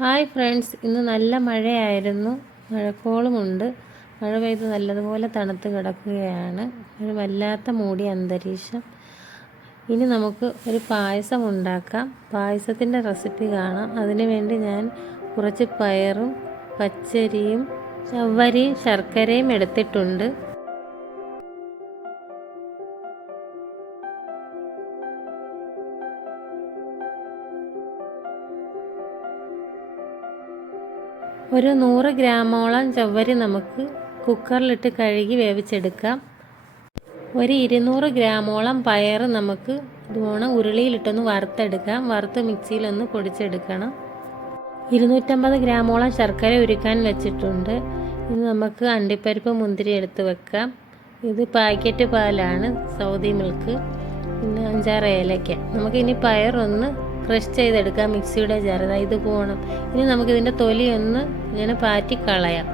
Hi friends, ഇന്ന് നല്ല മഴയായിരുന്നു. മഴക്കോളുമുണ്ട്. മഴ പെയ്ത് നല്ലതുപോലെ തണുത്ത് കിടക്കുകയാണ്. ഒരു വല്ലാത്ത മൂടിയ അന്തരീക്ഷം. ഇനി നമുക്ക് ഒരു പായസം ഉണ്ടാക്കാം. പായസത്തിൻ്റെ റെസിപ്പി കാണാം. അതിനു വേണ്ടി ഞാൻ കുറച്ച് പയറും പച്ചരിയും ചവ്വരിയും ശർക്കരയും എടുത്തിട്ടുണ്ട്. ഒരു 100 ഗ്രാമോളം ചവ്വരി നമുക്ക് കുക്കറിലിട്ട് കഴുകി വേവിച്ചെടുക്കാം. ഒരു 200 ഗ്രാമോളം പയർ നമുക്ക് ഇതുപോലെ ഉരുളിയിലിട്ടൊന്ന് വറുത്തെടുക്കാം. വറുത്ത് മിക്സിയിലൊന്ന് പൊടിച്ചെടുക്കണം. 250 ഗ്രാമോളം ശർക്കര ഉരുക്കാൻ വെച്ചിട്ടുണ്ട്. ഇത് നമുക്ക് അണ്ടിപ്പരിപ്പ് മുന്തിരി എടുത്ത് വെക്കാം. ഇത് പാക്കറ്റ് പാലാണ്, സൗദി മിൽക്ക്. പിന്നെ 5-6 ഏലയ്ക്ക. നമുക്കിനി പയറൊന്ന് ക്രഷ് ചെയ്തെടുക്കാം മിക്സിയുടെ ജാറിൽ. ഇത് പോകണം. ഇനി നമുക്കിതിൻ്റെ തൊലിയൊന്ന് ഇങ്ങനെ പാറ്റി കളയാം.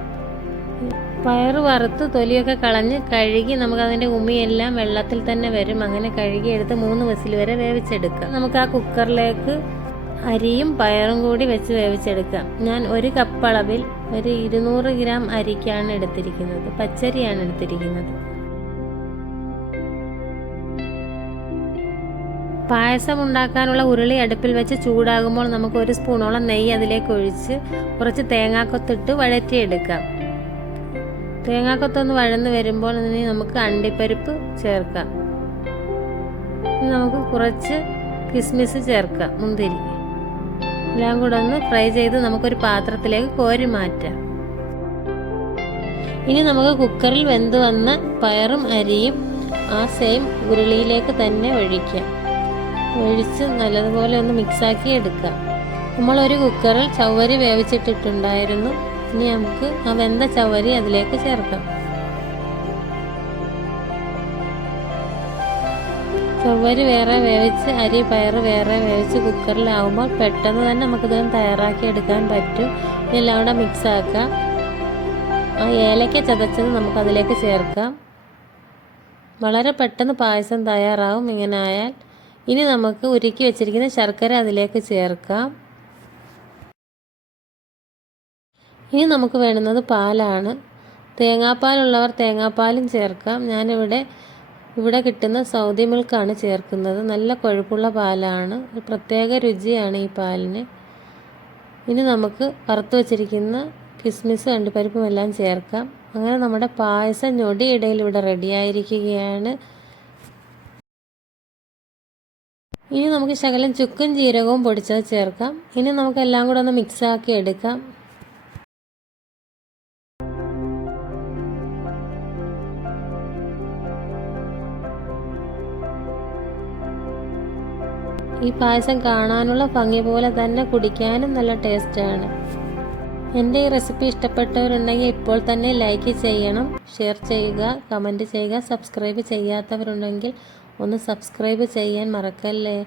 പയർ വറുത്ത് തൊലിയൊക്കെ കളഞ്ഞ് കഴുകി നമുക്കതിൻ്റെ ഉമിയെല്ലാം വെള്ളത്തിൽ തന്നെ വരും. അങ്ങനെ കഴുകി എടുത്ത് 3 വിസിൽ വരെ വേവിച്ചെടുക്കാം. നമുക്ക് ആ കുക്കറിലേക്ക് അരിയും പയറും കൂടി വെച്ച് വേവിച്ചെടുക്കാം. ഞാൻ 1 കപ്പ് അളവിൽ ഒരു 200 ഗ്രാം അരിക്കാണ് എടുത്തിരിക്കുന്നത്. പച്ചരിയാണ് എടുത്തിരിക്കുന്നത്. പായസം ഉണ്ടാക്കാനുള്ള ഉരുളി അടുപ്പിൽ വെച്ച് ചൂടാകുമ്പോൾ നമുക്ക് 1 സ്പൂണോളം നെയ്യ് അതിലേക്ക് ഒഴിച്ച് കുറച്ച് തേങ്ങാക്കൊത്തിട്ട് വഴറ്റിയെടുക്കാം. തേങ്ങാക്കൊത്തൊന്ന് വഴന്ന് വരുമ്പോൾ ഇനി നമുക്ക് അണ്ടിപ്പരിപ്പ് ചേർക്കാം. നമുക്ക് കുറച്ച് കിസ്മിസ് ചേർക്കാം, മുന്തിരി. എല്ലാം കൂടെ ഒന്ന് ഫ്രൈ ചെയ്ത് നമുക്കൊരു പാത്രത്തിലേക്ക് കോരി മാറ്റാം. ഇനി നമുക്ക് കുക്കറിൽ വെന്ത് വന്ന പയറും അരിയും ആ സെയിം ഉരുളിയിലേക്ക് തന്നെ ഒഴിച്ച് നല്ലതുപോലെ ഒന്ന് മിക്സാക്കി എടുക്കാം. നമ്മളൊരു കുക്കറിൽ ചവ്വരി വേവിച്ചിട്ടിട്ടുണ്ടായിരുന്നു. ഇനി നമുക്ക് ആ വെന്ത ചവ്വരി അതിലേക്ക് ചേർക്കാം. ചവ്വരി വേറെ വേവിച്ച് അരി പയർ വേറെ വേവിച്ച് കുക്കറിലാവുമ്പോൾ പെട്ടെന്ന് തന്നെ നമുക്കിത് തയ്യാറാക്കി എടുക്കാൻ പറ്റും. ഇതെല്ലാം കൂടെ മിക്സാക്കാം. ആ ഏലക്ക ചതച്ചത് നമുക്കതിലേക്ക് ചേർക്കാം. വളരെ പെട്ടെന്ന് പായസം തയ്യാറാവും ഇങ്ങനെ ആയാൽ. ഇനി നമുക്ക് ഉരുക്കി വെച്ചിരിക്കുന്ന ശർക്കര അതിലേക്ക് ചേർക്കാം. ഇനി നമുക്ക് വേണ്ടുന്നത് പാലാണ്. തേങ്ങാപ്പാലുള്ളവർ തേങ്ങാപ്പാലും ചേർക്കാം. ഇവിടെ കിട്ടുന്ന സൗദി മിൽക്കാണ് ചേർക്കുന്നത്. നല്ല കൊഴുപ്പുള്ള പാലാണ്. പ്രത്യേക രുചിയാണ് ഈ പാലിന്. ഇനി നമുക്ക് വറുത്ത് വച്ചിരിക്കുന്ന കിസ്മിസ് അണ്ടിപ്പരിപ്പും എല്ലാം ചേർക്കാം. അങ്ങനെ നമ്മുടെ പായസം ഞൊടിയിടയിൽ ഇവിടെ റെഡിയായിരിക്കുകയാണ്. ഇനി നമുക്ക് ശകലം ചുക്കും ജീരകവും പൊടിച്ചത് ചേർക്കാം. ഇനി നമുക്ക് എല്ലാം കൂടെ ഒന്ന് മിക്സാക്കി എടുക്കാം. ഈ പായസം കാണാനുള്ള ഭംഗി പോലെ തന്നെ കുടിക്കാനും നല്ല ടേസ്റ്റാണ്. എൻ്റെ ഈ റെസിപ്പി ഇഷ്ടപ്പെട്ടവരുണ്ടെങ്കിൽ ഇപ്പോൾ തന്നെ ലൈക്ക് ചെയ്യണം, ഷെയർ ചെയ്യുക, കമൻറ്റ് ചെയ്യുക. സബ്സ്ക്രൈബ് ചെയ്യാത്തവരുണ്ടെങ്കിൽ ഒന്ന് സബ്സ്ക്രൈബ് ചെയ്യാൻ മറക്കല്ലേ.